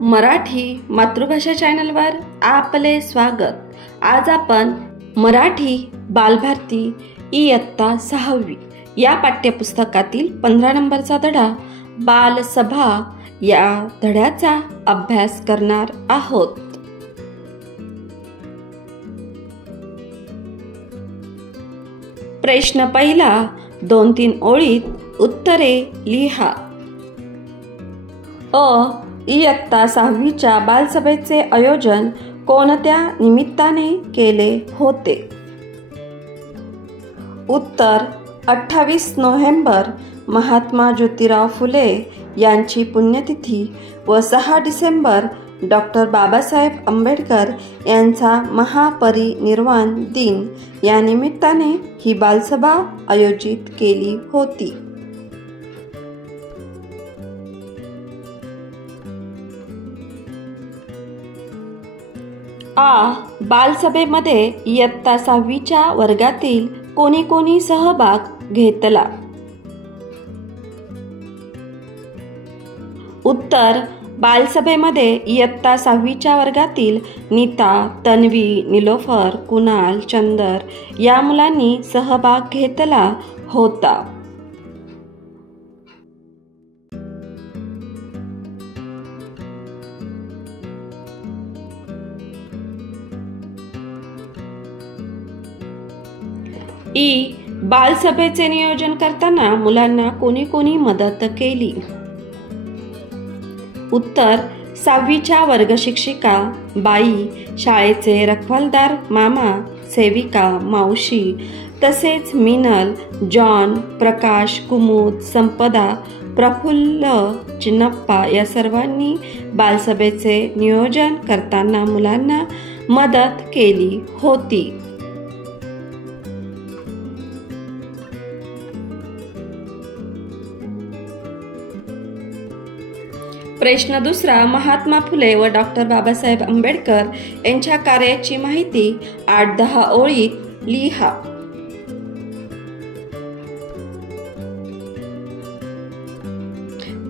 मराठी मातृभाषा चॅनलवर आपले स्वागत। आज आपण मराठी बालभारती इयत्ता 6वी या पाठ्यपुस्तकातील 15 नंबरचा धडा बालसभा या धड्याचा अभ्यास करणार आहोत। प्रश्न पहिला, 2-3 ओळीत उत्तरे लिहा। इयत्ता 6वीच्या बालसभेचे आयोजन कोणत्या निमित्ताने केले होते? उत्तर, 28 नोव्हेंबर महात्मा ज्योतिराव फुले यांची पुण्यतिथी व 6 डिसेंबर डॉक्टर बाबासाहेब आंबेडकर यांचा महापरिनिर्वाण दिन या निमित्ताने ही बालसभा आयोजित केली होती। बालसभेमध्ये इयत्ता 6वीच्या वर्गातील कोणी कोणी सहभाग घेतला? उत्तर, बालसभेमध्ये इयत्ता 6वीच्या वर्गातील नीता, तन्वी, निलोफर, कुणाल, चंदर या मुलांनी सहभाग घेतला होता। बालसभेचे नियोजन करताना मुलांना कोणी कोणी मदत केली? उत्तर, 6वीच्या वर्गशिक्षिका बाई, शाळेचे रखवालदार मामा, सेविका, मावशी तसेच मिनल, जॉन, प्रकाश, कुमुद, संपदा, प्रफुल्ल, चिन्नप्पा या सर्वांनी बालसभेचे नियोजन करताना मुलांना मदत केली होती। प्रश्न दुसरा, महात्मा फुले व डॉक्टर बाबासाहेब आंबेडकर यांच्या कार्याची माहिती 8-10 ओळीत लिहा।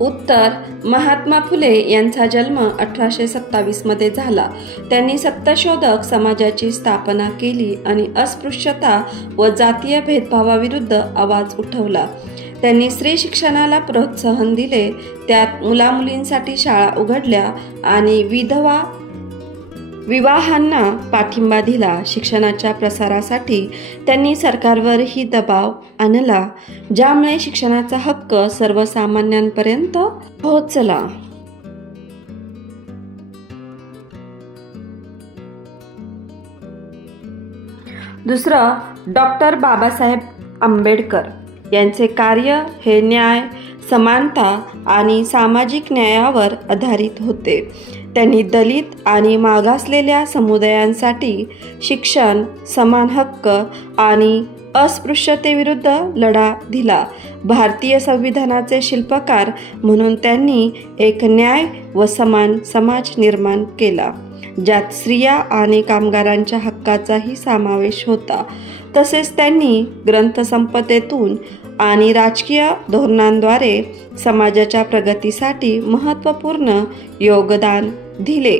उत्तर, महात्मा फुले यांचा जन्म 1827 मध्ये झाला। त्यांनी सत्यशोधक समाजाची स्थापना केली आणि अस्पृश्यता व जातीय भेदभावाविरुद्ध आवाज उठवला। त्यांनी स्त्री शिक्षणाला प्रोत्साहन दिले, त्यात मुलामुलींसाठी शाळा उघडल्या आणि विवाहांना पाठिंबा दिला। शिक्षणाच्या प्रसारासाठी त्यांनी सरकारवरही दबाव आणला, ज्यामुळे शिक्षणाचा हक्क सर्वसामान्यांपर्यंत पोहोचला। दुसरं, डॉक्टर बाबासाहेब आंबेडकर यांचे कार्य हे न्याय, समानता आणि सामाजिक न्यायावर आधारित होते। त्यांनी दलित आणि मागासलेल्या समुदायांसाठी शिक्षण, समान हक्क आणि अस्पृश्यतेविरुद्ध लढा दिला। भारतीय संविधानाचे शिल्पकार म्हणून त्यांनी एक न्याय व समान समाज निर्माण केला, ज्यात स्त्रिया आणि कामगारांच्या हक्काचाही समावेश होता। तसेच त्यांनी ग्रंथसंपदेतून आणि राजकीय धोरणांद्वारे समाजाच्या प्रगतीसाठी महत्त्वपूर्ण योगदान दिले।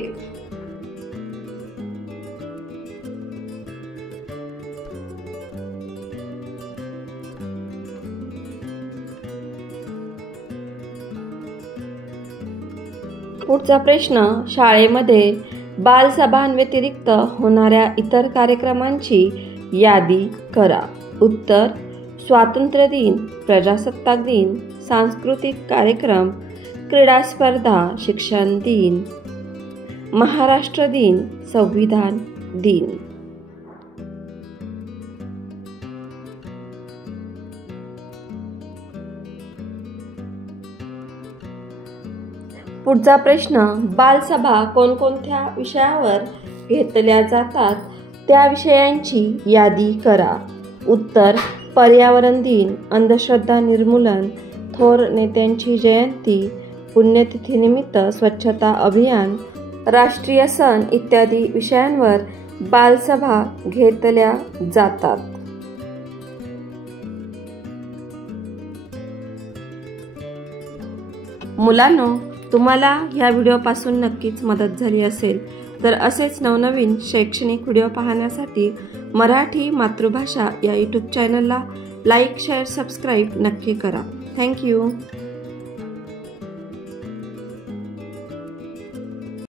पुढचा प्रश्न, शाळेमध्ये बालसभांव्यतिरिक्त होणाऱ्या इतर कार्यक्रमांची यादी करा। उत्तर, स्वातंत्र्य दिन, प्रजासत्ताक दिन, सांस्कृतिक कार्यक्रम, क्रीडा स्पर्धा, शिक्षण दिन, महाराष्ट्र दिन, संविधान दिन। पुढचा प्रश्न, बालसभा कोणकोणत्या विषयावर घेतल्या जातात त्या विषयांची यादी करा। उत्तर, पर्यावरण दिन, अंधश्रद्धा निर्मूलन, थोर नेत्यांची जयंती, पुण्यतिथीनिमित्त स्वच्छता अभियान, राष्ट्रीय सण इत्यादी विषयांवर बालसभा घेतल्या जातात। मुलांनो, तुम्हाला ह्या व्हिडिओपासून नक्कीच मदत झाली असेल तर असेच नवनवीन शैक्षणिक व्हिडिओ पाहण्यासाठी मराठी मातृभाषा या यूट्यूब चॅनलला लाईक शेअर सबस्क्राईब नक्की करा. थँक्यू.